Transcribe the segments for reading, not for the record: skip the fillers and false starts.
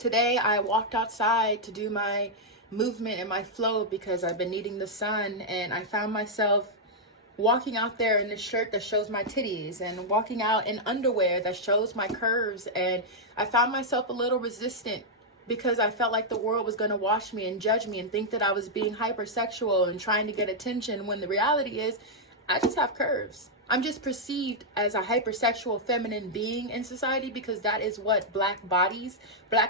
Today I walked outside to do my movement and my flow because I've been needing the sun, and I found myself walking out there in this shirt that shows my titties and walking out in underwear that shows my curves, and I found myself a little resistant because I felt like the world was going to wash me and judge me and think that I was being hypersexual and trying to get attention, when the reality is I just have curves. I'm just perceived as a hypersexual feminine being in society because that is what black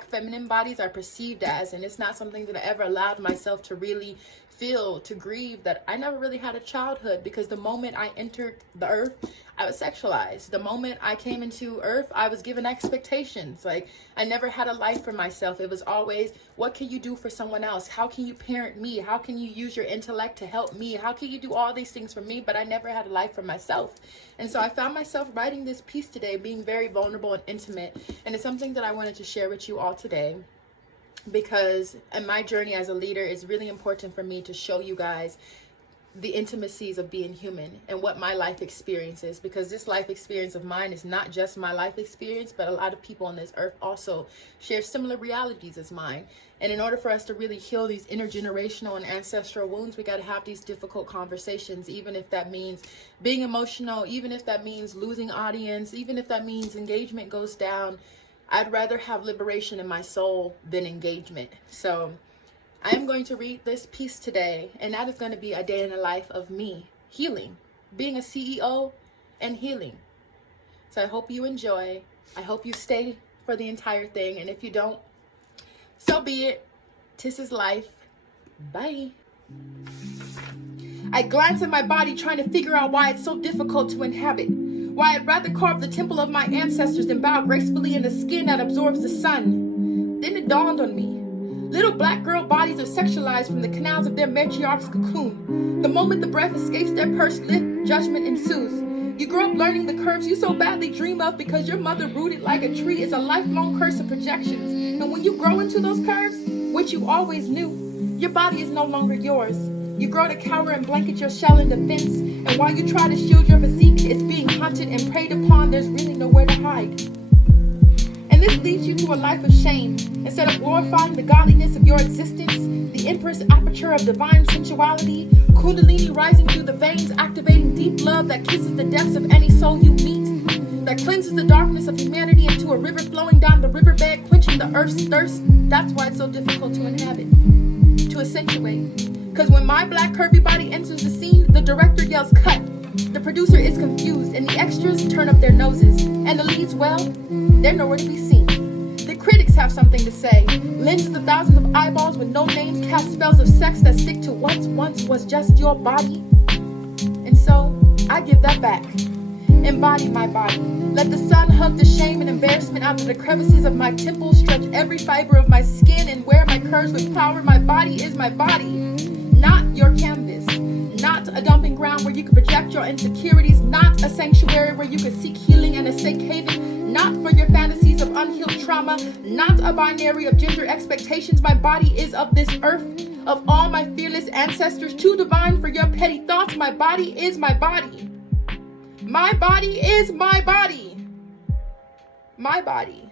feminine bodies are perceived as. And it's not something that I ever allowed myself to really feel, to grieve, that I never really had a childhood, because the moment I entered the earth, I was sexualized. The moment I came into earth, I was given expectations. Like, I never had a life for myself. It was always, what can you do for someone else? How can you parent me? How can you use your intellect to help me? How can you do all these things for me? But I never had a life for myself. And so I found myself writing this piece today, being very vulnerable and intimate. And it's something that I wanted to share with you all today, because in my journey as a leader, it's really important for me to show you guys the intimacies of being human and what my life experience is, because this life experience of mine is not just my life experience, but a lot of people on this earth also share similar realities as mine. And in order for us to really heal these intergenerational and ancestral wounds, we got to have these difficult conversations, even if that means being emotional, even if that means losing audience, even if that means engagement goes down. I'd rather have liberation in my soul than engagement. So I am going to read this piece today, and that is going to be a day in the life of me healing, being a CEO and healing. So I hope you enjoy. I hope you stay for the entire thing. And if you don't, so be it. This is life. Bye. I glance at my body, trying to figure out why it's so difficult to inhabit. Why I'd rather carve the temple of my ancestors than bow gracefully in the skin that absorbs the sun. Then it dawned on me. Little black girl bodies are sexualized from the canals of their matriarch's cocoon. The moment the breath escapes their pursed lip, judgment ensues. You grow up learning the curves you so badly dream of because your mother rooted like a tree is a lifelong curse of projections. And when you grow into those curves, which you always knew, your body is no longer yours. You grow to cower and blanket your shell in defense, and while you try to shield your physique, it's being hunted and preyed upon. There's really nowhere to hide. And this leads you to a life of shame. Instead of glorifying the godliness of your existence, the empress aperture of divine sensuality, kundalini rising through the veins, activating deep love that kisses the depths of any soul you meet, that cleanses the darkness of humanity into a river flowing down the riverbed, quenching the earth's thirst. That's why it's so difficult to inhabit, to accentuate. Because when my black curvy body enters the scene, the director yells cut, the producer is confused, and the extras turn up their noses. And the leads, well, they're nowhere to be seen. The critics have something to say. Lenses of thousands of eyeballs with no names cast spells of sex that stick to what once was just your body. And so, I give that back. Embody my body. Let the sun hug the shame and embarrassment out of the crevices of my temples, stretch every fiber of my skin, and wear my curves with power. My body is my body. Not your canvas, not a dumping ground where you can project your insecurities, not a sanctuary where you can seek healing and a safe haven, not for your fantasies of unhealed trauma, not a binary of gender expectations. My body is of this earth, of all my fearless ancestors, too divine for your petty thoughts. My body is my body. My body is my body. My body.